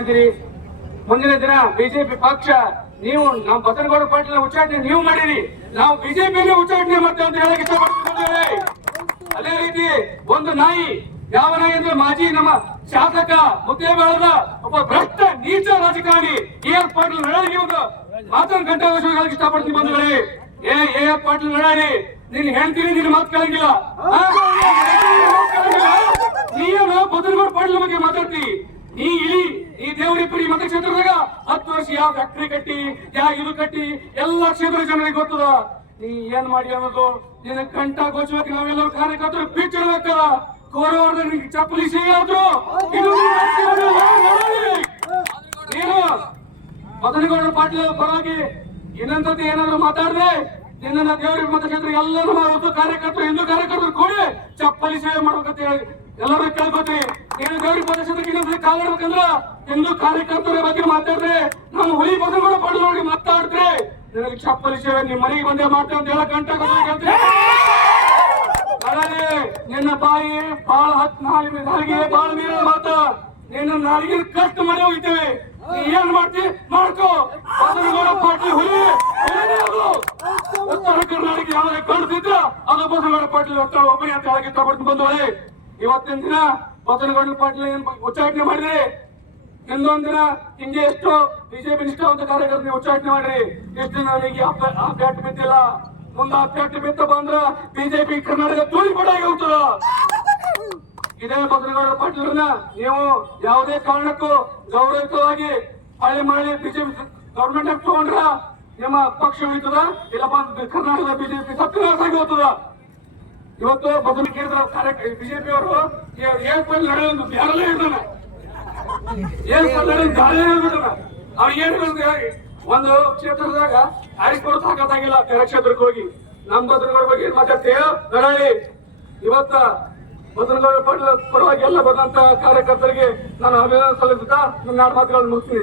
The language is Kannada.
ಮುಂದಿನ ದಿನ ಬಿಜೆಪಿ ಪಕ್ಷ ನೀವು ನಮ್ಮ ಬಸನಗೌಡ ಪಾಟೀಲ್ ಉಚ್ಚಾಟನೆ ನೀವು ಮಾಡಿರಿ, ನಾವು ಬಿಜೆಪಿಯಲ್ಲಿ ಉಚ್ಚಾಟನೆ ಮಾಡ್ತೇವೆ ಅಂತ ಹೇಳಕ್ ಇಷ್ಟಪಡ್ತಿದ್ದೇವೆ. ಅದೇ ರೀತಿ ಒಂದು ನಾಯಿ, ಯಾವ ನಾಯಿ ಅಂದ್ರೆ ಮಾಜಿ ನಮ್ಮ ಶಾಸಕ ಮುದ್ದೇಬೇಳದ ಒಬ್ಬ ಭ್ರಷ್ಟ ನೀಚ ರಾಜಕಾರಣಿ AR ಪಾಟೀಲ್ ನಡಾಳಿಗೆ ಒಂದು ಮಾತನ್ನು ಗಂಟಾಘೋಷ ಹೇಳಕ್ ಇಷ್ಟಪಡ್ತೀನಿ ಬಂಧುಗಳೇ. AR ಪಾಟೀಲ್ ನಡಾಳಿ, ನೀನ್ ಹೇಳ್ತೀನಿ, ನಿನ್ನ ಮಾತು ಕೇಳಂಗಿಲ್ಲ. ನೀನು ಬಸನಗೌಡ ಪಾಟೀಲ್ ಬಗ್ಗೆ ಮಾತಾಡ್ತಿ, ನೀ ಇಳಿ ಈ ದೇವರಿಪುರಿ ಮತಕ್ಷೇತ್ರದಾಗ 10 ವರ್ಷ ಯಾವ ಫ್ಯಾಕ್ಟರಿ ಕಟ್ಟಿ, ಯಾವ ಇದು ಕಟ್ಟಿ, ಎಲ್ಲ ಕ್ಷೇತ್ರ ಜನರಿಗೆ ಗೊತ್ತದ. ನೀ ಏನ್ ಮಾಡಿ ಅನ್ನೋದು ನಿನ್ನ ಕಂಠ ಗೋಚಬೇಕು. ನಾವೆಲ್ಲರೂ ಕಾರ್ಯಕರ್ತರು ಬೀಚಿಡ್ಬೇಕಲ್ಲ, ಕೋರವರ್ದ ನಿನ್ಗೆ ಚಪ್ಪಲಿ ಸಿಗಾದ್ರು ನೀನು ಬಸನಗೌಡ ಪಾಟೀಲ್ ಪರವಾಗಿ ಇನ್ನೊಂದ್ಸತಿ ಏನಾದ್ರು ಮಾತಾಡಿದ್ರೆ ನಿನ್ನ ದೇವರ ಮತಕ್ಷೇತ್ರ ಎಲ್ಲರೂ ಕಾರ್ಯಕರ್ತರು, ಹಿಂದೂ ಕಾರ್ಯಕರ್ತರು ಕೂಡಿ ಚಪ್ಪಲಿ ಸೇವೆ ಮಾಡ್ಬೇಕಂತ ಹೇಳಿ ಎಲ್ಲರೂ ಕೇಳ್ಕೊತೀವಿ. ನೀನು ದೇವ್ರಿಗೆ ಮತಕ್ಷೇತ್ರಕ್ಕೆ ಇನ್ನೊಂದ್ಸತಿ ಕಾಲಿಡ್ಬೇಕಂದ್ರ ಹಿಂದೂ ಕಾರ್ಯಕರ್ತರ ಬಗ್ಗೆ ಮಾತಾಡ್ರೆ, ನಮ್ಮ ಹುಲಿ ಬಸನಗೌಡ ಪಾಟೀಲ್ ಅವ್ರಿಗೆ ಮಾತಾಡಿದ್ರೆ ನಿನಗೆ ಚಪ್ಪಲಿ ಸೇವೆ ನಿಮ್ಮ ಮನೆಗೆ ಬಂದೇ ಮಾಡ್ತೇವೆ ಅಂತ ಹೇಳಕ್ ಗಂಟೆ ನಿನ್ನ ಬಾಯಿ ಬಾಳ ನಾಲಿಗೆ ಬಾಳ ಮೀರ ಮಾತ, ನಿನ್ನ ನಾಲಿಗೆ ಕಷ್ಟ ಮಾಡಿ ಹೋಗ್ತೇವೆ. ನೀ ಏನ್ ಮಾಡ್ತಿ ಮಾಡ್ಕೋ. ಬಸನಗೌಡ ಪಾಟೀಲ್ ಹುಲಿ ಉತ್ತರ ಕರ್ನಾಟಕ ಯಾವಾಗ ಕಾಣ್ತಿದ್ರ ಅದು ಬಸನಗೌಡ ಪಾಟೀಲ್ ಒಬ್ಬನೇ ಅಂತ ಹೇಳಕ್ಕೆ ತಗೊಂಡು ಬಂದವಳೆ. ಇವತ್ತಿನ ದಿನ ಬಸನಗೌಡ ಪಾಟೀಲ್ ಏನ್ ಉಚ್ಚಾಟನೆ ಮಾಡಿದ್ರೆ, ಇನ್ನೊಂದ್ ದಿನ ಹಿಂಗೆ ಎಷ್ಟು ಬಿಜೆಪಿ ನಿಷ್ಠಾವಂತ ಕಾರ್ಯಕರ್ತರಿಗೆ ಉಚ್ಚಾಟನೆ ಮಾಡ್ರಿ. ಎಷ್ಟು ದಿನ ನನಗೆ ಆ ಬ್ಯಾಟ್ ಬಿದ್ದಿಲ್ಲ, ಮುಂದ ಆ ಬ್ಯಾಟ್ ಬಿತ್ತ ಬಂದ್ರ ಬಿಜೆಪಿ ಕರ್ನಾಟಕ ತೂಳಿ ಪಡಾಗಿ ಹೋಗ್ತದ. ಇದೇ ಬಸನಗೌಡ ಪಾಟೀಲ್ರನ್ನ ನೀವು ಯಾವುದೇ ಕಾರಣಕ್ಕೂ ಗೌರವಯುತವಾಗಿ ಹಳ್ಳಿ ಮಾಡಿ ಬಿಜೆಪಿ ಗವರ್ಮೆಂಟ್ ತಗೊಂಡ್ರ ನಿಮ್ಮ ಪಕ್ಷ ಉಳಿತದ, ಇಲ್ಲಪ್ಪ ಕರ್ನಾಟಕದ ಬಿಜೆಪಿ ಸತ್ಯನಾಶಾಗಿ ಹೋಗ್ತದ. ಇವತ್ತು ಬದಲು ಕೇಳಿದ ಬಿಜೆಪಿ ಅವರು ಏರ್ಪಲ್ಲಿ ನಡೆಯೋದು ಯಾರಲ್ಲೇ ಇರ್ತಾನ, ಏರ್ಪಲ್ಲಿ ಗಾಳಿ ಹೇಳ್ಬಿಟ್ಟನ. ಅವ್ರು ಏನ್ ಒಂದು ಕ್ಷೇತ್ರದಾಗ ಆರಿಸ್ಕೊಡು ತಾಕತ್ತಾಗಿಲ್ಲ, ಬೇರೆ ಕ್ಷೇತ್ರಕ್ಕೆ ಹೋಗಿ ನಮ್ಮ ಬಸನಗೌಡ ಬಗ್ಗೆ ಏನ್ ಮಾತಾಡ್ತೀಯ ನಡಾಳಿ. ಇವತ್ತ ಬಸನಗೌಡ ಪಾಟೀಲ್ ಪರವಾಗಿ ಎಲ್ಲ ಬಂದಂತ ಕಾರ್ಯಕರ್ತರಿಗೆ ನಾನು ಅಭಿನಂದನೆ ಸಲ್ಲಿಸುತ್ತಾ ನನ್ನ 2 ಮಾತುಗಳನ್ನು ಮುಗಿಸ್ತೀನಿ.